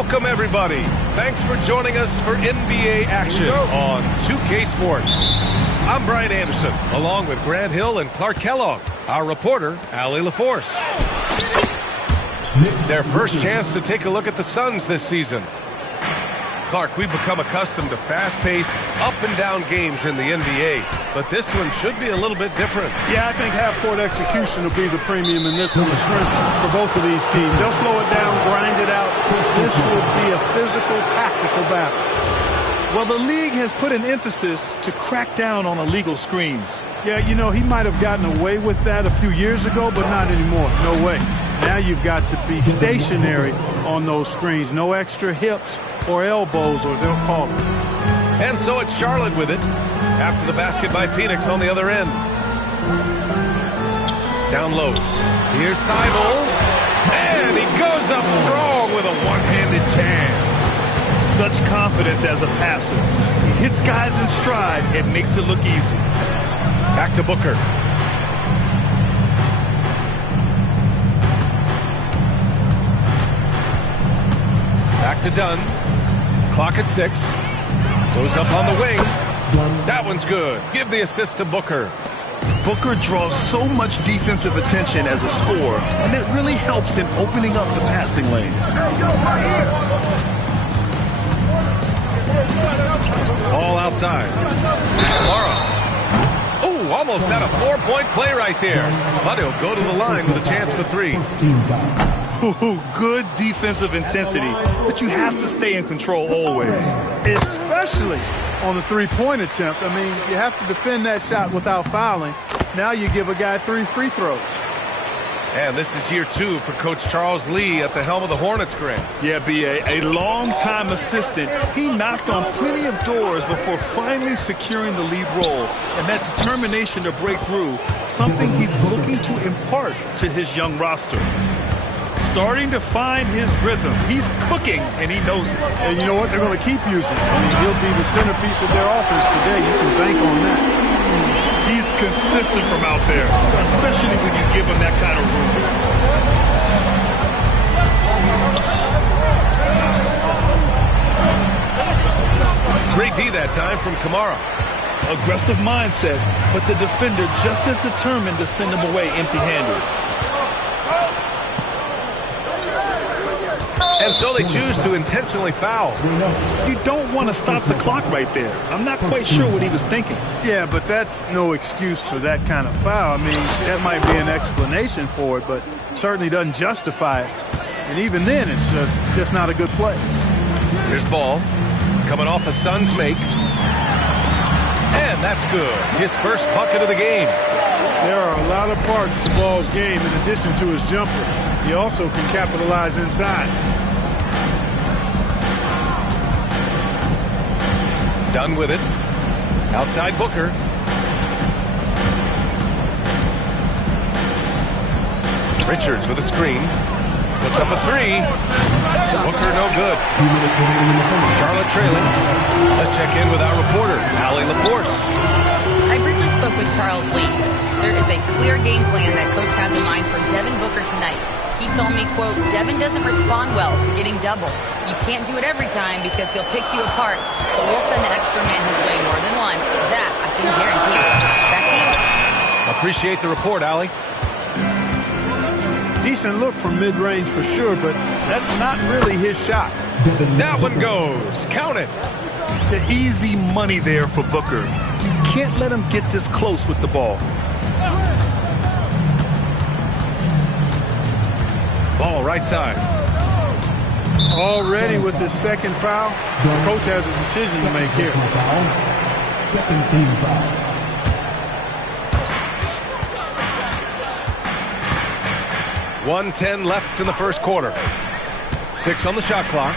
Welcome, everybody. Thanks for joining us for NBA action on 2K Sports. I'm Brian Anderson, along with Grant Hill and Clark Kellogg, our reporter, Allie LaForce. Their first chance to take a look at the Suns this season. Clark, we've become accustomed to fast-paced, up-and-down games in the NBA, but this one should be a little bit different. Yeah, I think half-court execution will be the premium in this one, the strength for both of these teams. They'll slow it down, grind it out. This will be a physical, tactical battle. Well, the league has put an emphasis to crack down on illegal screens. Yeah, you know, he might have gotten away with that a few years ago, but not anymore. No way. Now you've got to be stationary on those screens. No extra hips or elbows, or they'll call it. And so it's Charlotte with it, after the basket by Phoenix on the other end. Down low. Here's Thibault. And he goes up strong with a one-handed jam. Such confidence as a passer. He hits guys in stride and makes it look easy. Back to Booker. Back to Dunn. Clock at 6. Goes up on the wing. That one's good. Give the assist to Booker. Booker draws so much defensive attention as a scorer, and that really helps in opening up the passing lane. Ball outside. Tomorrow. Oh, almost had a 4-point play right there. But he'll go to the line with a chance for 3. Ooh, good defensive intensity, but you have to stay in control always. Especially on the three-point attempt. I mean, you have to defend that shot without fouling. Now you give a guy 3 free throws. And this is year 2 for Coach Charles Lee at the helm of the Hornets, Grant. Yeah, B.A., a long-time assistant. He knocked on plenty of doors before finally securing the lead role. And that determination to break through, something he's looking to impart to his young roster. Starting to find his rhythm. He's cooking, and he knows it. And you know what? They're going to keep using it. I mean, he'll be the centerpiece of their offense today. You can bank on that. He's consistent from out there, especially when you give him that kind of room. Great D that time from Kamara. Aggressive mindset, but the defender just as determined to send him away empty-handed. And so they choose to intentionally foul. You don't want to stop the clock right there. I'm not quite sure what he was thinking. Yeah, but that's no excuse for that kind of foul. I mean, that might be an explanation for it, but certainly doesn't justify it. And even then, it's just not a good play. Here's Ball, coming off a Suns make. And that's good. His first bucket of the game. There are a lot of parts to Ball's game in addition to his jumper. He also can capitalize inside. Done with it. Outside Booker. Richards with a screen. Puts up a 3. Booker no good. Charlotte trailing. Let's check in with our reporter, Allie LaForce. I briefly spoke with Charles Lee. There is a clear game plan that coach has in mind for Devin Booker tonight. He told me, quote, Devin doesn't respond well to getting doubled. You can't do it every time because he'll pick you apart, but we'll send the extra man his way more than once. That I can guarantee. Back to you. Appreciate the report, Allie. Decent look from mid-range for sure, but that's not really his shot. That one goes. Count it. The easy money there for Booker. You can't let him get this close with the ball. Ball right side. Already with his second foul, the coach has a decision to make here. Second team foul. 1:10 left in the first quarter. 6 on the shot clock.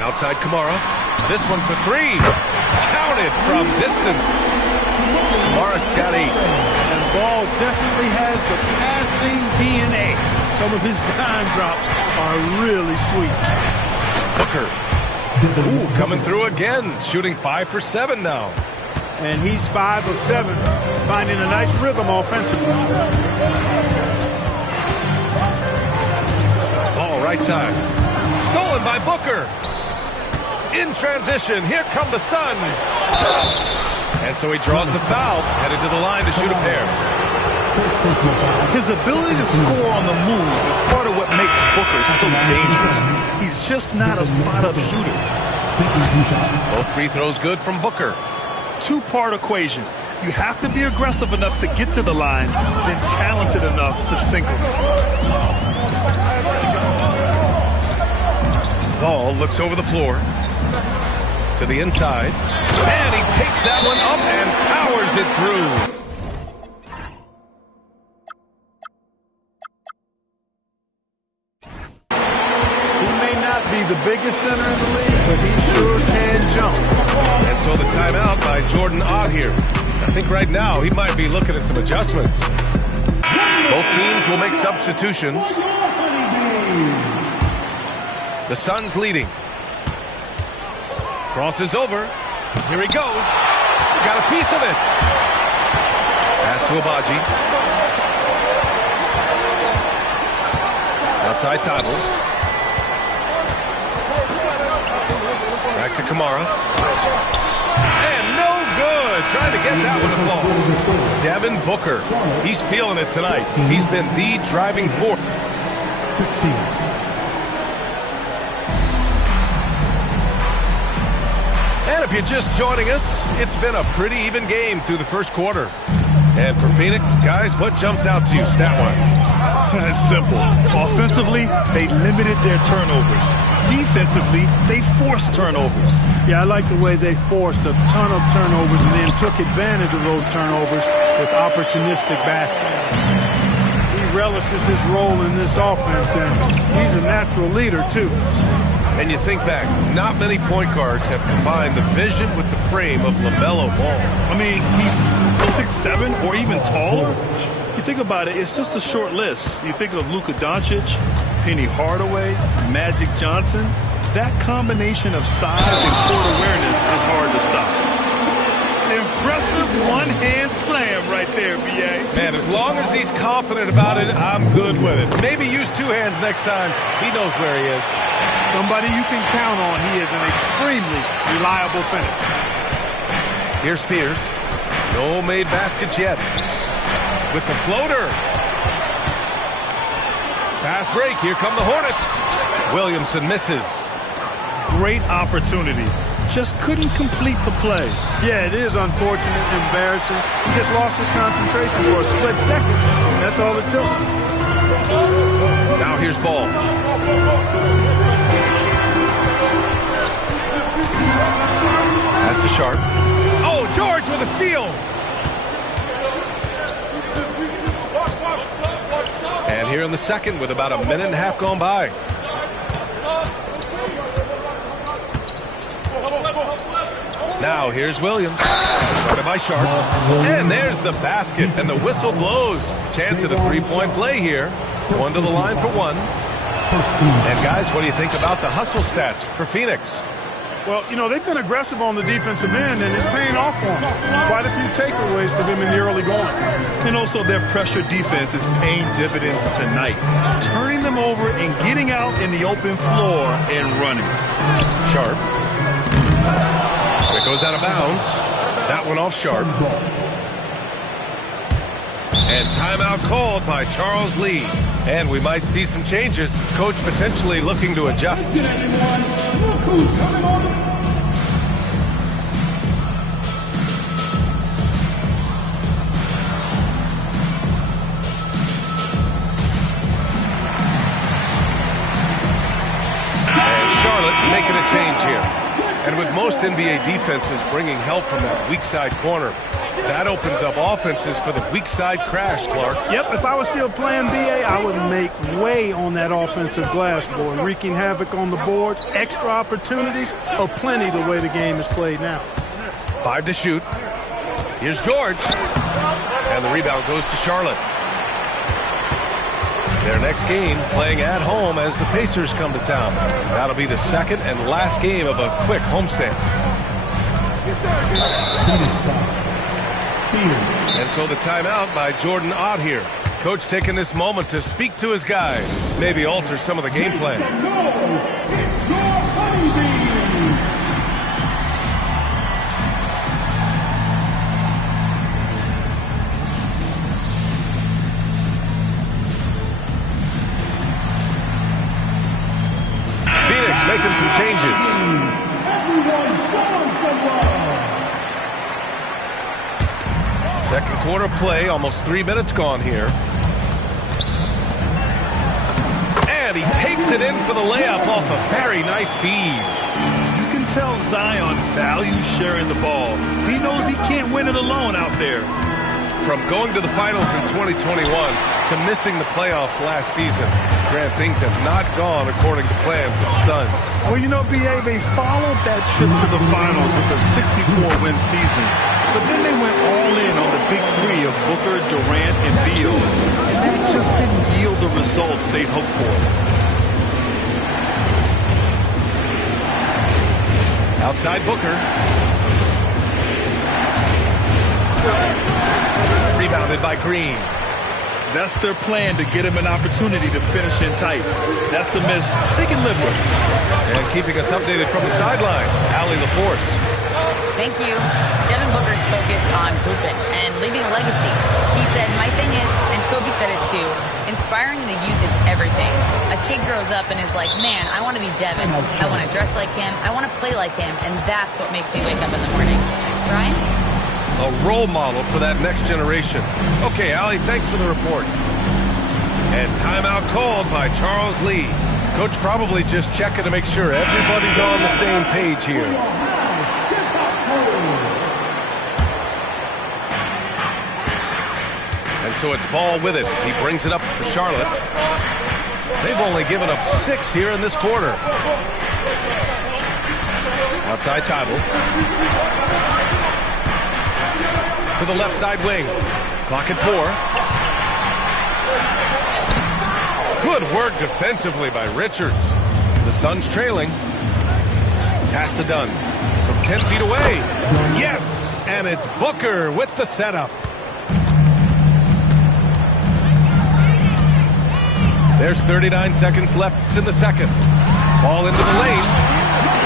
Outside Kamara. This one for 3. Counted from distance. Kamara's got 8. And Ball definitely has the passing DNA. Some of his dime drops are really sweet. Booker. Ooh, coming through again. Shooting 5 for 7 now. And he's 5 of 7. Finding a nice rhythm offensively. Ball right side. Stolen by Booker. In transition, here come the Suns. And so he draws the foul, headed to the line to shoot a pair. His ability to score on the move is part of what makes Booker so dangerous. He's just not a spot-up shooter. Both free throws good from Booker. Two-part equation. You have to be aggressive enough to get to the line, then talented enough to sink them. Ball looks over the floor to the inside, and he takes that one up and powers it through. He may not be the biggest center in the league, but he sure can jump. And so the timeout by Jordan Ott here. I think right now he might be looking at some adjustments. Both teams will make substitutions. The Suns leading. Crosses over. Here he goes. Got a piece of it. Pass to Abaji. Outside Tadl. Back to Kamara. And no good. Trying to get that one to fall. Devin Booker. He's feeling it tonight. He's been the driving force. 16. And if you're just joining us, it's been a pretty even game through the first quarter. And for Phoenix, guys, what jumps out to you stat-wise? It's simple. Offensively, they limited their turnovers. Defensively, they forced turnovers. Yeah, I like the way they forced a ton of turnovers and then took advantage of those turnovers with opportunistic baskets. He relishes his role in this offense, and he's a natural leader, too. And you think back, not many point guards have combined the vision with the frame of LaMelo Ball. I mean, he's 6'7" or even taller. You think about it, it's just a short list. You think of Luka Doncic, Penny Hardaway, Magic Johnson. That combination of size and court awareness is hard to stop. Impressive one-hand slam right there, B.A. Man, as long as he's confident about it, I'm good with it. Maybe use two hands next time. He knows where he is. Somebody you can count on. He is an extremely reliable finisher. Here's Spears. No made baskets yet. With the floater. Fast break. Here come the Hornets. Williamson misses. Great opportunity. Just couldn't complete the play. Yeah, it is unfortunate and embarrassing. He just lost his concentration for a split second. That's all it took. Now here's Ball. Pass to Sharp. Oh, George with a steal. And here in the second with about a minute and a half gone by. Now here's Williams. Started by Sharp. And there's the basket. And the whistle blows. Chance at a three-point play here. One to the line for one. And guys, what do you think about the hustle stats for Phoenix? Well, you know, they've been aggressive on the defensive end, and it's paying off for them. Quite a few takeaways for them in the early going. And also their pressure defense is paying dividends tonight. Turning them over and getting out in the open floor and running. Sharp. It goes out of bounds. That one off Sharp. And timeout called by Charles Lee. And we might see some changes. Coach potentially looking to adjust. Making a change here. And with most NBA defenses bringing help from that weak side corner, that opens up offenses for the weak side crash, Clark. Yep, if I was still playing BA, I would make way on that offensive glass board, wreaking havoc on the boards, extra opportunities, plenty the way the game is played now. 5 to shoot. Here's George. And the rebound goes to Charlotte. Their next game playing at home as the Pacers come to town. That'll be the second and last game of a quick homestand. And so the timeout by Jordan Ott here. Coach taking this moment to speak to his guys, maybe alter some of the game plan. Second quarter play, almost 3 minutes gone here. And he takes it in for the layup off a very nice feed. You can tell Zion values sharing the ball. He knows he can't win it alone out there. From going to the finals in 2021 to missing the playoffs last season, Grant, things have not gone according to plan for the Suns. Well, you know, B.A., they followed that trip to the finals with a 64-win season. But then they went all in on the big three of Booker, Durant, and Beal. And that just didn't yield the results they'd hoped for. Outside Booker. Rebounded by Green. That's their plan, to get him an opportunity to finish in tight. That's a miss they can live with. And keeping us updated from the sideline, Allie LaForce. Thank you. Devin Booker's focused on hooping and leaving a legacy. He said, my thing is, and Kobe said it too, inspiring the youth is everything. A kid grows up and is like, man, I want to be Devin. I want to dress like him. I want to play like him. And that's what makes me wake up in the morning. Brian? A role model for that next generation. Okay, Allie, thanks for the report. And timeout called by Charles Lee. Coach probably just checking to make sure everybody's on the same page here. And so it's Ball with it. He brings it up for Charlotte. They've only given up 6 here in this quarter. Outside Tybal. To the left side wing. Clock at 4. Good work defensively by Richards. The Suns trailing. Pass to Dunn. From 10 feet away. Yes! And it's Booker with the setup. There's 39 seconds left in the second. Ball into the lane.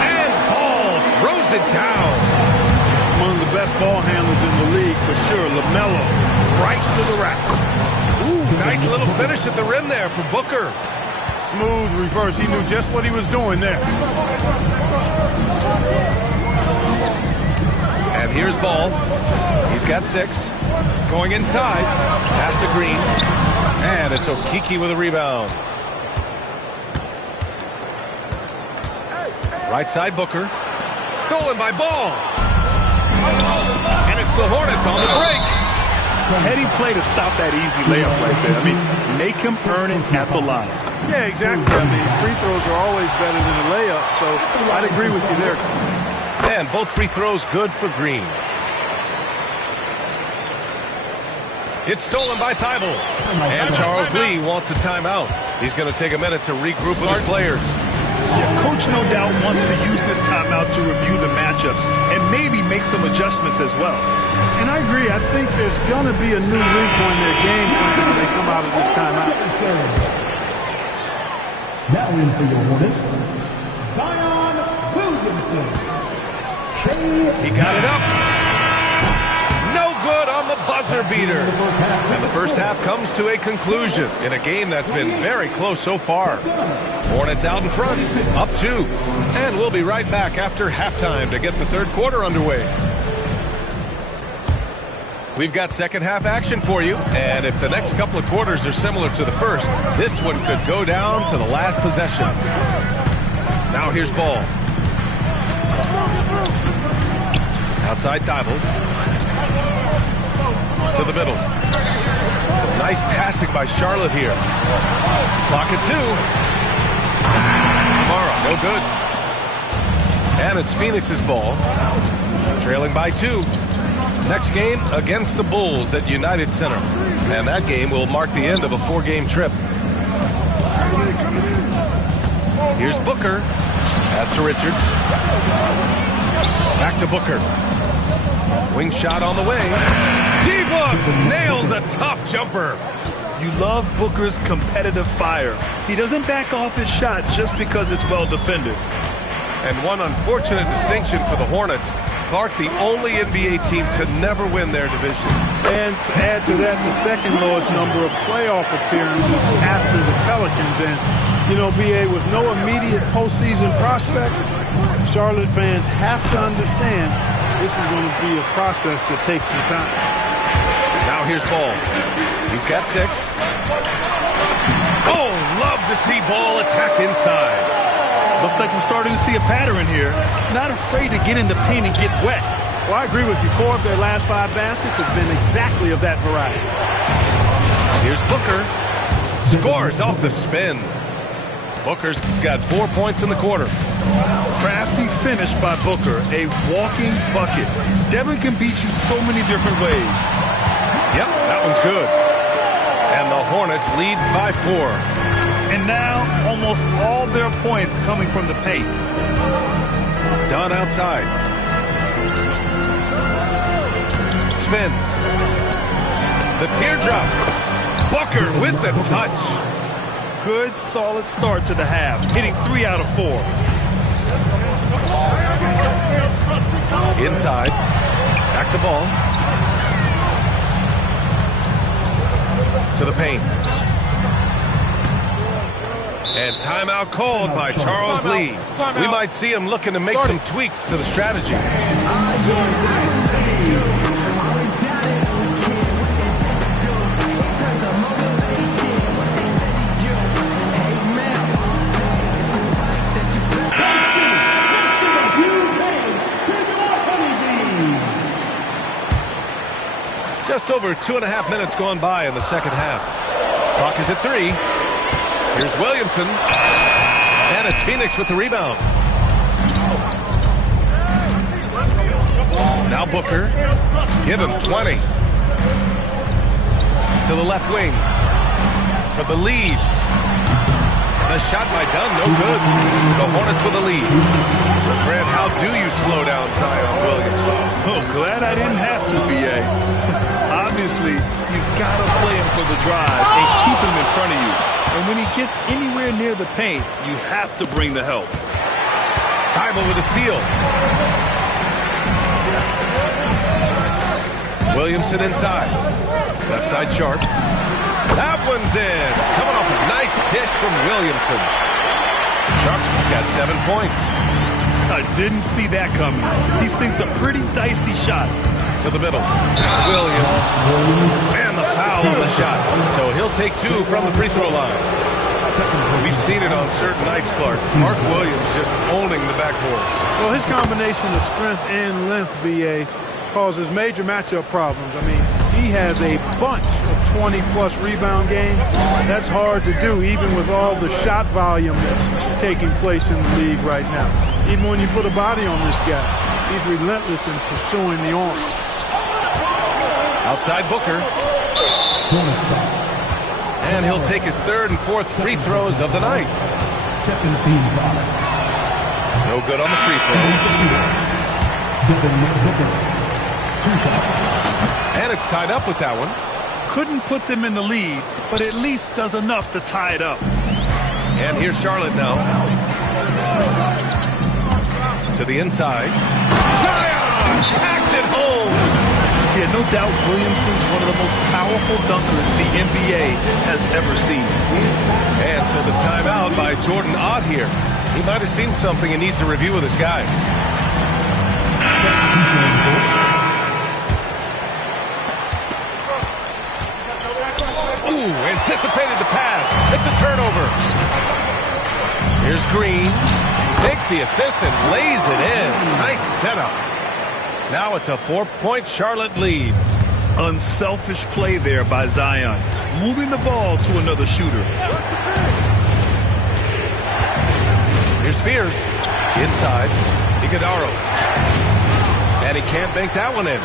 And Ball throws it down. One of the best ball handlers in the league for sure. LaMelo right to the rack. Ooh, nice little finish at the rim there for Booker. Smooth reverse. He knew just what he was doing there. And here's Ball. He's got 6. Going inside. Pass to Green. And it's Okeke with a rebound. Right side Booker. Stolen by Ball. And it's the Hornets on the break. Heady play to stop that easy layup right there. I mean, make him earn it at the line. Yeah, exactly. I mean, free throws are always better than a layup, so I'd agree with you there. And both free throws good for Green. It's stolen by Tybal. And Charles Lee wants a timeout. He's going to take a minute to regroup with his players. Yeah, Coach no doubt wants to use this timeout to review the matchups and maybe make some adjustments as well. And I agree. I think there's going to be a new wrinkle in their game plan when they come out of this timeout. Now in for your Hornets, Zion Williamson. He got it up. No good on the buzzer beater. And the first half comes to a conclusion in a game that's been very close so far. Hornets out in front, up 2. And we'll be right back after halftime to get the third quarter underway. We've got second half action for you, and if the next couple of quarters are similar to the first, this one could go down to the last possession. Now here's Ball. Outside Tybal. To the middle. Nice passing by Charlotte here. Clock at 2. Mara, no good. And it's Phoenix's ball. Trailing by 2. Next game against the Bulls at United Center. And that game will mark the end of a 4-game trip. Here's Booker. Pass to Richards. Back to Booker. Wing shot on the way. D-Book nails a tough jumper. You love Booker's competitive fire. He doesn't back off his shot just because it's well defended. And one unfortunate distinction for the Hornets. Clark, the only NBA team to never win their division. And to add to that, the second lowest number of playoff appearances after the Pelicans. And, you know, BA, with no immediate postseason prospects, Charlotte fans have to understand this is going to be a process that takes some time. Now here's Ball. He's got 6. Oh, love to see Ball attack inside. Looks like we're starting to see a pattern here. Not afraid to get in the paint and get wet. Well, I agree with you. 4 of their last 5 baskets have been exactly of that variety. Here's Booker. Scores off the spin. Booker's got 4 points in the quarter. Crafty finish by Booker. A walking bucket. Devin can beat you so many different ways. Yep, that one's good. And the Hornets lead by 4. And now, almost all their points coming from the paint. Dunn outside. Spins. The teardrop. Booker with the touch. Good, solid start to the half. Hitting 3 out of 4. Inside. Back to Ball. To the paint. And timeout called by Charles Lee. We might see him looking to make some tweaks to the strategy. Just over 2.5 minutes gone by in the second half. Clock is at 3. Here's Williamson. And it's Phoenix with the rebound. Now Booker. Give him 20. To the left wing. For the lead. The shot by Dunn, no good. The Hornets with the lead. Grant, how do you slow down Zion Williamson? Oh, glad I didn't have to, B.A. Obviously, you've got to play him for the drive and keep him in front of you. And when he gets anywhere near the paint, you have to bring the help. Thibault with a steal. Williamson inside. Left side Sharp. That one's in. Coming off a nice dish from Williamson. Sharp's got 7 points. I didn't see that coming. He sinks a pretty dicey shot. To the middle. Williams. And the foul on the shot. So he'll take 2 from the free throw line. We've seen it on certain nights, Clark. Mark Williams just owning the backboards. Well, his combination of strength and length, B.A., causes major matchup problems. I mean, he has a bunch of 20-plus rebound games. That's hard to do, even with all the shot volume that's taking place in the league right now. Even when you put a body on this guy, he's relentless in pursuing the arm. Outside Booker. And he'll take his 3rd and 4th free throws of the night. 17-5. No good on the free throw. And it's tied up with that one. Couldn't put them in the lead, but at least does enough to tie it up. And here's Charlotte now. To the inside. Zion packs it home. Yeah, no doubt Williamson's one of the most powerful dunkers the NBA has ever seen. And so the timeout by Jordan Ott here. He might have seen something and needs to review with his guys. Ooh, anticipated the pass. It's a turnover. Here's Green. Takes the assist and lays it in. Nice setup. Now it's a 4-point Charlotte lead. Unselfish play there by Zion. Moving the ball to another shooter. Here's Fears. Inside. Iguodala. And he can't bank that one in.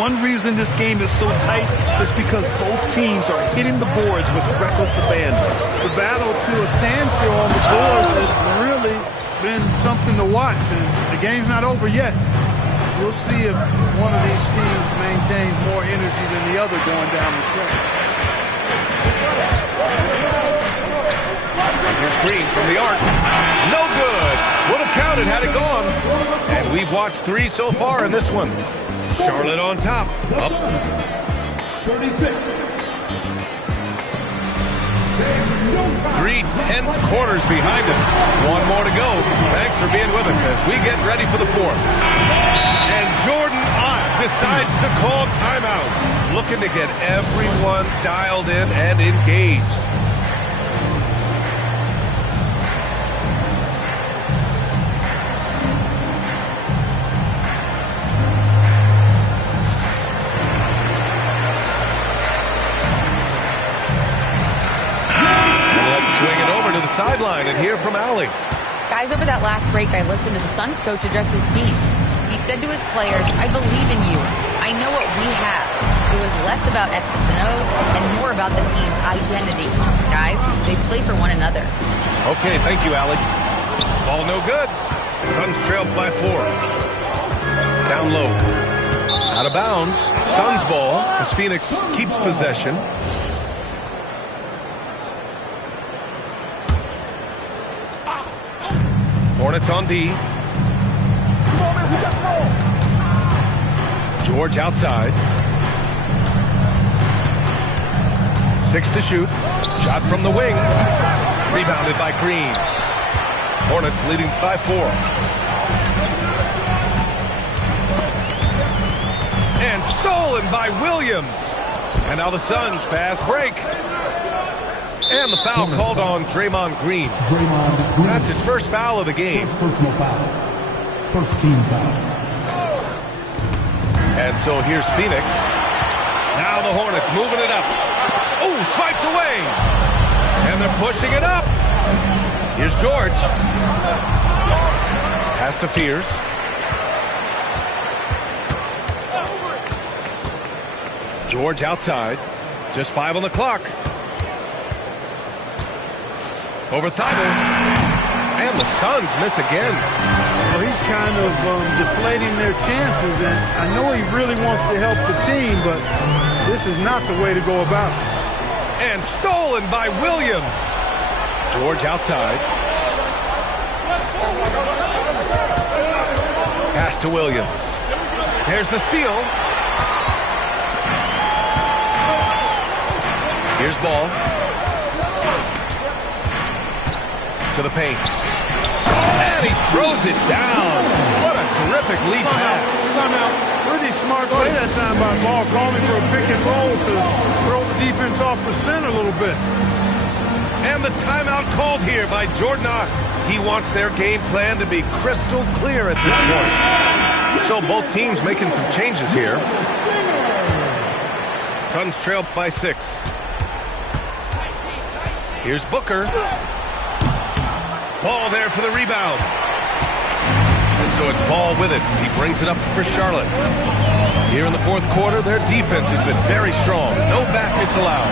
One reason this game is so tight is because both teams are hitting the boards with reckless abandon. The battle to a standstill on the boards has really been something to watch, and the game's not over yet. We'll see if one of these teams maintains more energy than the other going down the stretch. Here's Green from the arc. No good. Would have counted had it gone. And we've watched 3 so far in this one. Charlotte on top. Up. 36. 3 tense quarters behind us. 1 more to go. Thanks for being with us as we get ready for the 4th. And Jordan Ott decides to call timeout. looking to get everyone dialed in and engaged. And let's swing it over to the sideline and hear from Allie. Guys, over that last break, I listened to the Suns coach address his team. He said to his players, I believe in you. I know what we have. It was less about X's and O's and more about the team's identity. Guys, they play for one another. Okay, thank you, Allie. Ball no good. Suns trailed by 4. Down low. Out of bounds. Suns ball as Phoenix keeps possession. Hornets on D. George outside. 6 to shoot. Shot from the wing. Rebounded by Green. Hornets leading by 4. And stolen by Williams. And now the Suns fast break. And the foul called on Draymond Green. That's his first foul of the game. Personal foul. First team foul. And so here's Phoenix. Now the Hornets moving it up. Oh, swiped away. And they're pushing it up. Here's George. Pass to Fears. George outside. Just 5 on the clock. Over Thibault. And the Suns miss again. Well, he's kind of deflating their chances, and I know he really wants to help the team, but this is not the way to go about it. And stolen by Williams. George outside. Pass to Williams. Here's the steal. Here's ball. To the paint. And he throws it down. What a terrific lead pass. Timeout. Pretty smart play that time by Ball, calling for a pick and roll to throw the defense off the scent a little bit. And the timeout called here by Jordan Ott. He wants their game plan to be crystal clear at this point. So both teams making some changes here. Suns trail by 6. Here's Booker. Ball there for the rebound. And so it's Ball with it. He brings it up for Charlotte. Here in the fourth quarter, their defense has been very strong. No baskets allowed.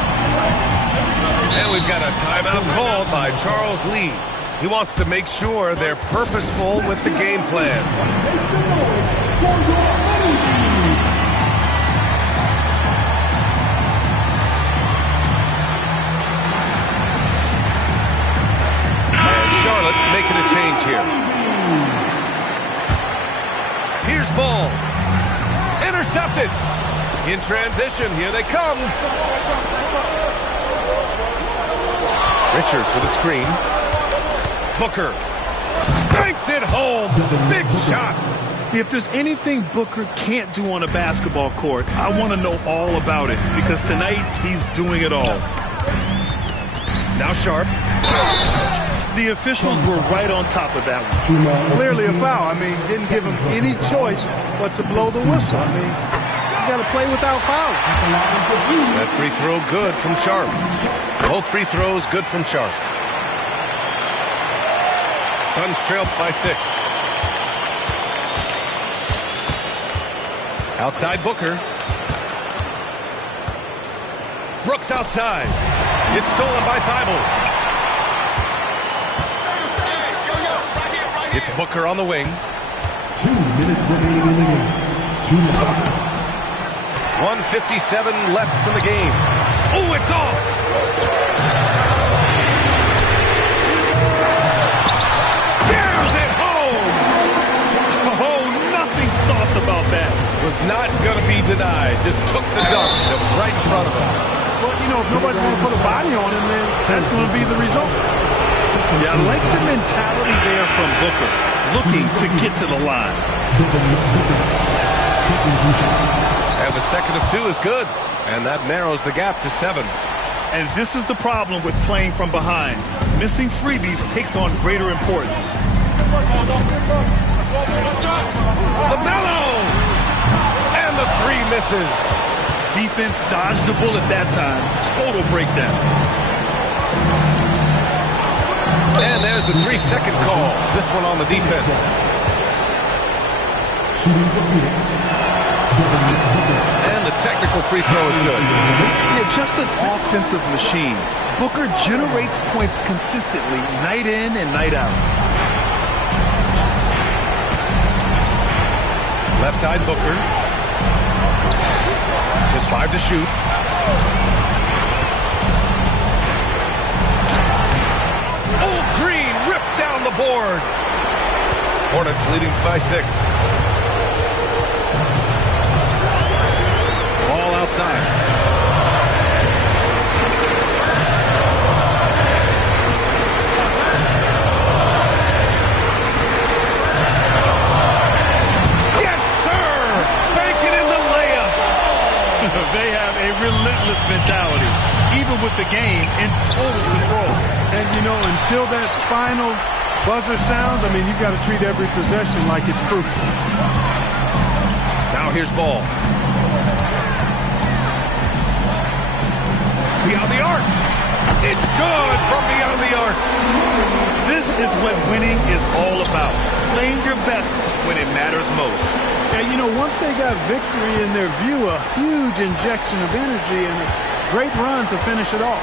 And we've got a timeout called by Charles Lee. He wants to make sure they're purposeful with the game plan. Making a change here. Here's Ball. Intercepted. In transition, here they come. Richards with a screen. Booker banks it home. Big shot. If there's anything Booker can't do on a basketball court, I want to know all about it, because tonight he's doing it all. Now Sharp. The officials were right on top of that one. Clearly a foul. I mean, didn't give him any choice but to blow the whistle. I mean, you got to play without foul. That free throw good from Sharp. Both free throws good from Sharp. Suns trail by 6. Outside Booker. Brooks outside. It's stolen by Thibault. It's Booker on the wing. 2 minutes remaining in the game. 2 minutes. 1:57 left in the game. Oh, it's off! Jams it home! Oh, nothing soft about that. Was not going to be denied. Just took the dunk that was right in front of him. Well, you know, if nobody's going to put a body on him, then that's going to be the result. Yeah, I like the mentality there from Booker, looking to get to the line. And the second of 2 is good. And that narrows the gap to 7. And this is the problem with playing from behind. Missing freebies takes on greater importance. LaMelo! And the 3 misses. Defense dodged the bullet that time. Total breakdown. And there's the 3-second call. This one on the defense. Shooting for Phoenix. And the technical free throw is good. Yeah, just an offensive machine. Booker generates points consistently, night in and night out. Left side Booker. Just 5 to shoot. Oh, Green rips down the board. Hornets leading by 6. Ball outside. Yes, sir! Bank it in the layup. They have a relentless mentality, even with the game in total control. And, you know, until that final buzzer sounds, I mean, you've got to treat every possession like it's crucial. Now here's Ball. Beyond the arc. It's good from beyond the arc. This is what winning is all about. Playing your best when it matters most. And, you know, once they got victory in their view, a huge injection of energy and a great run to finish it off.